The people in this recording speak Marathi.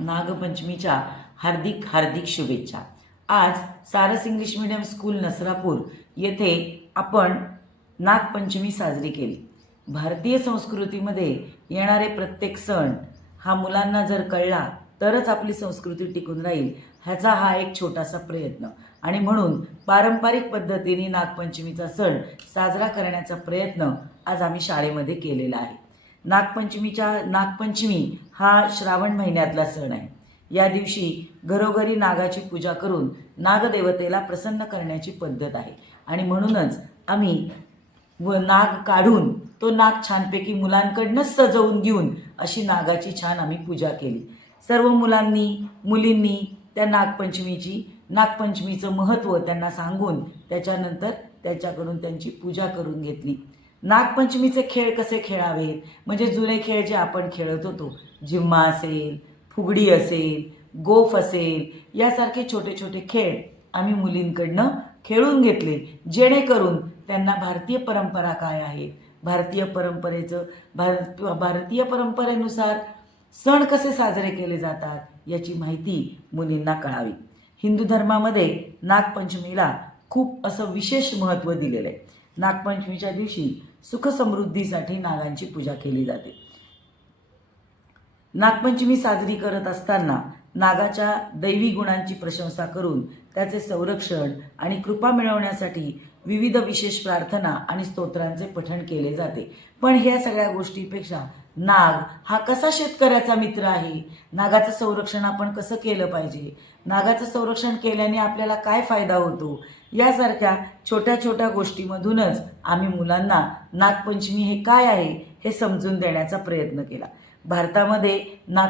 नागपंचमीच्या हार्दिक हार्दिक शुभेच्छा. आज सारस इंग्लिश मीडियम स्कूल नसरापूर येथे आपण नागपंचमी साजरी केली. भारतीय संस्कृतीमध्ये येणारे प्रत्येक सण हा मुलांना जर कळला तरच आपली संस्कृती टिकून राहील ह्याचा हा एक छोटासा प्रयत्न. आणि म्हणून पारंपरिक पद्धतीने नागपंचमीचा सण साजरा करण्याचा प्रयत्न आज आम्ही शाळेमध्ये केलेला आहे. नागपंचमीच्या नागपंचमी हा श्रावण महिन्यातला सण आहे. या दिवशी घरोघरी नागाची पूजा करून नागदेवतेला प्रसन्न करण्याची पद्धत आहे. आणि म्हणूनच आम्ही व नाग काढून तो नाग छानपैकी मुलांकडनंच सजवून घेऊन अशी नागाची छान आम्ही पूजा केली. सर्व मुलांनी मुलींनी त्या नागपंचमीची नागपंचमीचं महत्त्व त्यांना सांगून त्याच्यानंतर त्याच्याकडून त्यांची पूजा करून घेतली. नागपंचमीचे खेळ कसे खेळावेत? म्हणजे जुने खेळ जे आपण खेळत होतो जिम्मा असेल फुगडी असेल गोफ असेल यासारखे छोटे छोटे खेळ आम्ही मुलींकडनं खेळून घेतले जेणेकरून त्यांना भारतीय परंपरा काय आहे? भारतीय परंपरेचं भारत भारतीय परंपरेनुसार सण कसे साजरे केले जातात याची माहिती मुलींना कळावी. हिंदू धर्मामध्ये नागपंचमीला खूप असं विशेष महत्त्व दिलेलं आहे. नागपंचमीच्या दिवशी सुखसमृद्धीसाठी नागांची पूजा केली जाते. नागपंचमी साजरी करत असताना नागाच्या दैवी गुणांची प्रशंसा करून त्याचे संरक्षण आणि कृपा मिळवण्यासाठी विविध विशेष प्रार्थना आणि स्तोत्रांचे पठण केले जाते. पण ह्या सगळ्या गोष्टीपेक्षा नाग हा कसा शेतकऱ्याचा मित्र आहे? नागाचं संरक्षण आपण कसं केलं पाहिजे? नागाचं संरक्षण केल्याने आपल्याला काय फायदा होतो? यासारख्या छोट्या छोट्या गोष्टीमधूनच आम्ही मुलांना नागपंचमी हे काय आहे हे समजून देण्याचा प्रयत्न केला. भारतामध्ये ना